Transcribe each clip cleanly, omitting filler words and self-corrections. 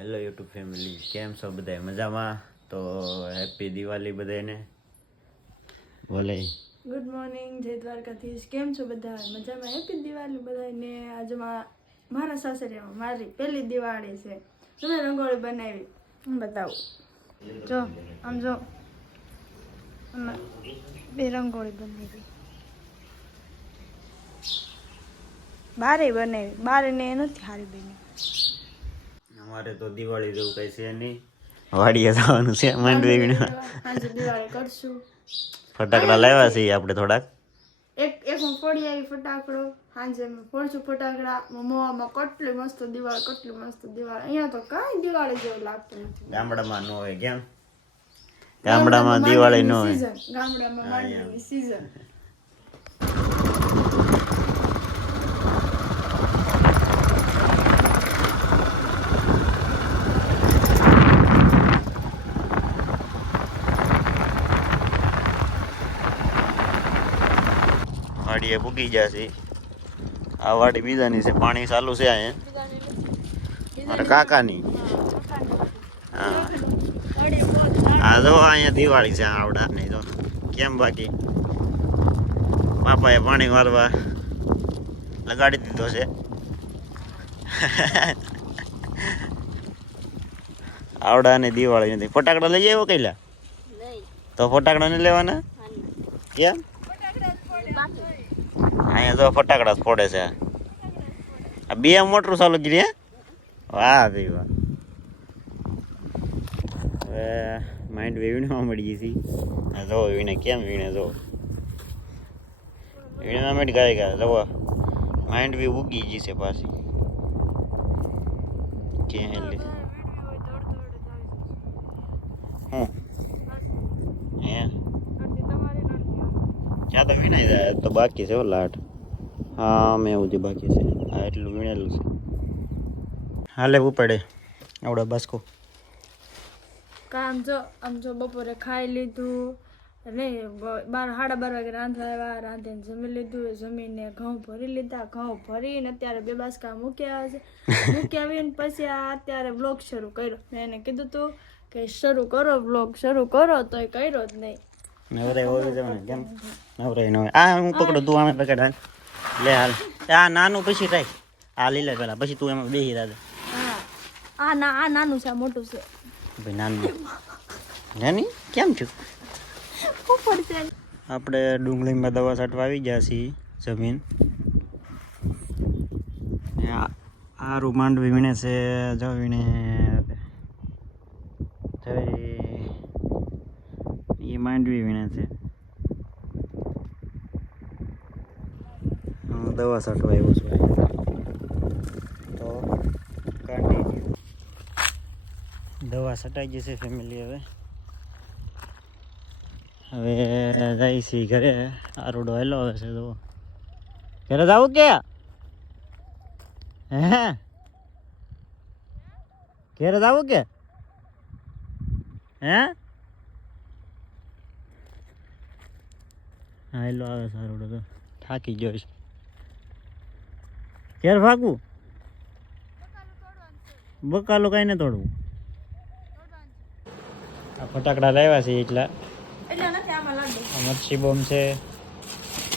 Hello YouTube family, કેમ છો બધા મજામાં? તો હેપી દિવાળી બધાને. બોલે ગુડ મોર્નિંગ, જય દ્વારકાધીશ. કેમ છો બધા? મજામાં? હેપી દિવાળી બધાને. આજે મારા સાસરિયામાં મારી પહેલી દિવાળી છે. તમે રંગોળી બનાવી, હું બતાવું. જો આમ જો, અમે બે રંગોળી બનાવી, બારે બનાવી, બારે ને નથી હારી બની. અમારે તો દિવાળી જેવું કઈ છે નહીં. વાડીએ જવાનું છે માંડવી વીણવા. આજે દિવાળી કરશું. ફટાકડા લાવ્યા છીએ આપણે થોડાક. એક હું ફોડી આવી ફટાકડો, સાંજે મેં ફોડશું ફટાકડા. મોવામાં કેટલી મસ્ત દિવાળી, કેટલી મસ્ત દિવાળી. અહીંયા તો કાંઈ દિવાળી જેવું લાગતું નથી. ગામડામાં ન હોય કેમ? ગામડામાં દિવાળી ન હોય. ગામડામાં માંડવીની સીઝન. વાડીએ પૂગી જશે. આ વાડી બીજાની છે, પાણી ચાલુ છે અહીંયા મારા કાકાની. હા, આ જો અહીંયા દિવાળી છે આવડાની. જો કેમ બાકી પાપાએ પાણી મારવા લગાડી દીધો છે. આવડાની દિવાળી નથી. ફટાકડા લઈ આવ્યો કઈલા? તો ફટાકડા નહીં લેવાના કેમ? અહીંયા તો ફટાકડા જ ફોડે છે. આ બે મોટરું ચાલુ કરી. વાહ ભાઈ વાહ. હવે માઇન્ડ વીણવા મળી ગઈ. જો વીણે કેમ વીણે, જો વીણવા મળી ગાય ગયા. જો માઇન્ડ બી ઉગી ગઈ છે પાછી. ક્યાં હેલી હું હે ક્યાં તો વીણાઈ જાય તો બાકી છે લાટ. હા મેં એવું બાકી છે. આ એટલું વીણેલું છે. હાલે ઉપડે આવડા બાસ્કો કામ જો આમ જો બપોરે ખાઈ લીધું અને 12:30 વાગે રાંધવા આવ્યા. રાંધીને જમી લીધું. જમીને ઘઉં ભરી લીધા. ઘઉં ભરીને અત્યારે 2 બાસકા મૂક્યા છે. મૂક્યા આવીને પછી અત્યારે બ્લોગ શરૂ કર્યો. મેં એને કીધું તું કે શરૂ કરો, બ્લોગ શરૂ કરો, તો એ કર્યો જ નહીં. નવરાઈ હોવી જવાને કેમ? નવરાઈ ન હોય. આ હું પકડું, તું આમે પકડ. હાલ લે હાલ. આ નાનું પછી રાખ. આ લઈ લે પેલા, પછી તું એમાં બેસી દાદા. હા, આ નાનું છે, આ મોટું છે. ભાઈ નાનું નાની કેમ થયું? આપણે ડુંગળીમાં દવા છાંટવા આવી ગયા છીએ. જમીન આરું માંડવી વીણે છે. જો વીણે એ માંડવી વીણે છે. દવા છાંટવા આવ્યો છું તો કાઢી દવા છટાઈ ગઈ છે ફેમિલી. હવે જાય છે ઘરે. આ રોડો હેલો આવે છે. તો ઘરે જવું કે હે? ઘરે જવું કે હે? હા હેલો આવે છે રોડો. તો થાકી ગયો છે. ઘેર ભાગવું? બકાલું કઈ ને તોડવું. આ ફટાકડા લાવ્યા છે એટલા. મચ્છી બોમ્બ છે,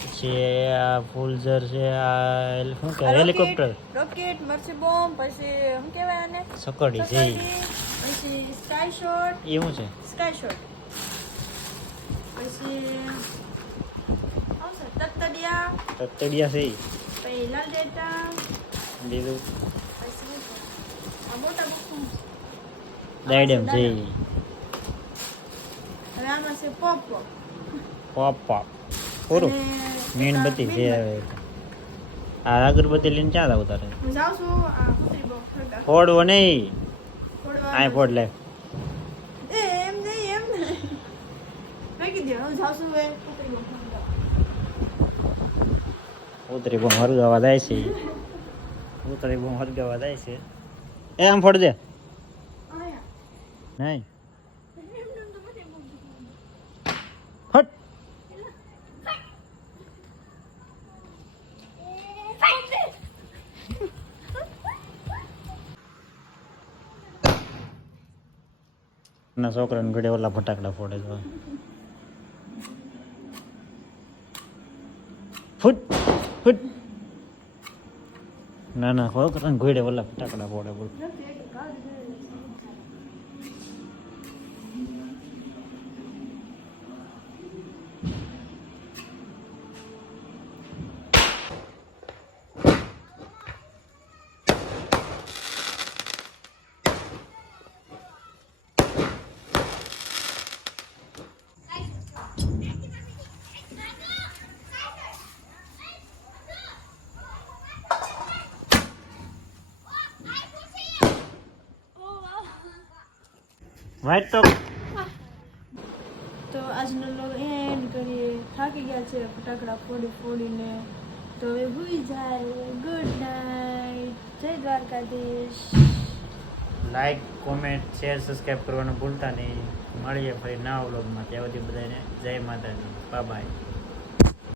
પછી આ ફૂલઝર છે, આ શું કહેવાય હેલિકોપ્ટર, રોકેટ, મરચી બોમ્બ, પછી શું કહેવાય આને, સકડી છે, પછી સ્કાય શોટ. એ શું છે? Sky shot. પછી તતડિયા છે. પછી લાલ ડેટા બીજું પછી આ મોટા બુક ડાયડમ છે. હવે આમાં છે પોપ પોપ પૂરું મીણબત્તી છે. હવે આ અગરબત્તી લઈને ક્યાં જાવ તારે? હું જાઉં છું. આ કુતરી બોમ્બ ફોડવો નહીં. ફોડવા આ ફોડ લે. એમ નહીં ફેંકી દે. હું જાઉં છું. એ કુતરી બોમ્બ ઉતરી બહુ હરગાવા જાય છે. ઉતરી બહુ હરગાવા જાય છે. એ આમ ફોડ દે. નહીં ફટ. ના છોકરાને ઘડે ઓલા ફટાકડા ફોડે છે ફૂટ ફૂટ ના છોકરાને ઘડે ઓલા ફટાકડા ફોડે બોલ વાઈટ તો આજનો લોગ એન્ડ કરીએ. થાકી ગયા છે ફટાકડા ફોડીને, તો હવે ભૂઈ જાય. ગુડ નાઇટ, જય Dwarkadhish. Like comment share subscribe કરવાનું ભૂલતા નહીં. મળીએ ફરી નવા વ્લોગમાં. ત્યાં સુધી બધાને જય માતાજી. બાય.